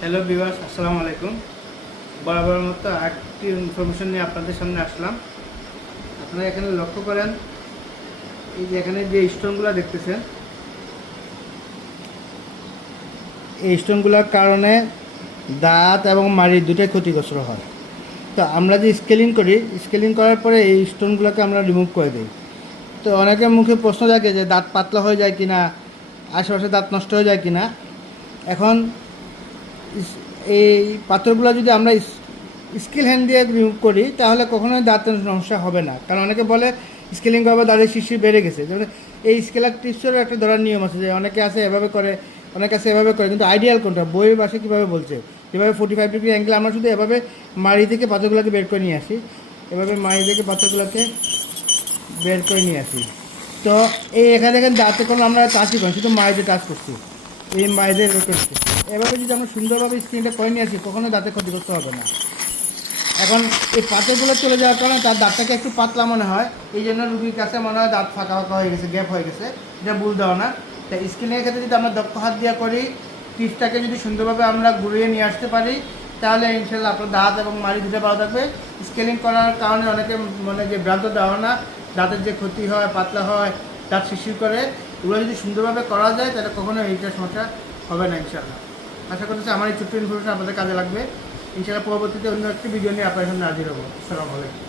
Hello viewers, আসসালামু আলাইকুম। বরাবরের মতো আরেকটি ইনফরমেশন নিয়ে আপনাদের সামনে আসলাম। আপনারা এখানে লক্ষ্য করেন, এই যে এখানে যে স্টোনগুলো দেখতেছেন, এই স্টোনগুলোর কারণে দাঁত এবং মাড়ি দুটোই ক্ষতিগ্রস্ত হয়। তো আমরা যে স্কেলিং করি, স্কেলিং করার পরে এই স্টোনগুলোকে আমরা রিমুভ করে দিই। তো অনেকের মুখে প্রশ্ন থাকে যে দাঁত পাতলা হয়ে যায় কিনা, আশেপাশে দাঁত নষ্ট হয়ে যায় কিনা। এখন এই পাথরগুলো যদি আমরা স্কেল হ্যান্ড দিয়ে রিমুভ করি তাহলে কখনোই দাঁতের সমস্যা হবে না। কারণ অনেকে বলে স্কেলিং করার পর দাঁতের শিশির বেড়ে গেছে। যেমন এই স্কেলার টিপসেরও একটা ধরার নিয়ম আছে, যে অনেকে আছে এভাবে করে, অনেকে আছে এভাবে করে, কিন্তু আইডিয়াল কোনটা, বইয়ের ভাষায় কীভাবে বলছে, যেভাবে 45 ডিগ্রি অ্যাঙ্গেল আমরা শুধু এভাবে মাড়ি থেকে পাথরগুলোকে বের করে নিয়ে আসি, এভাবে মাড়ি থেকে পাথরগুলোকে বের করে নিয়ে আসি। তো এই এখানে দেখেন দাঁতে কোনো আমরা টাচই করি, শুধু মাড়িতে টাচ করছি, এই মাড়িতে বের করছি। এভাবে যদি আমরা সুন্দরভাবে স্ক্রিনটা করে নিয়ে আসি, কখনো দাঁতে ক্ষতিগ্রস্ত হবে না। এখন এই পাথরগুলো চলে যাওয়ার কারণে তার দাঁতটাকে একটু পাতলা মনে হয়, এই জন্য রুগীর কাছে মনে হয় দাঁত ফাঁকা ফাঁকা হয়ে গেছে, গ্যাপ হয়ে গেছে। এটা ভুল দেওয়া না। তাই স্কিনের ক্ষেত্রে যদি আমরা দক্ষ হাত দিয়ে করি, টিপসটাকে যদি সুন্দরভাবে আমরা ঘুরিয়ে নিয়ে আসতে পারি, তাহলে ইনশাল্লাহ আপনার দাঁত এবং মাড়ি দুটো ভালো থাকবে। স্কেলিং করার কারণে অনেকে মনে যে ভ্রান্ত ধারণা, দাঁতের যে ক্ষতি হয়, পাতলা হয়, দাঁত শিরশির করে, এগুলো যদি সুন্দরভাবে করা যায় তাহলে কখনো এইটার সমস্যা হবে না ইনশাল্লাহ। আশা করতেছি আমার এই ছোট্ট ইনফরমেশন আপনাদের কাজে লাগবে। ইনশাআল্লাহ পরবর্তীতে অন্য একটি ভিডিও নিয়ে আপনার সামনে হাজির হবো। আসসালামু আলাইকুম।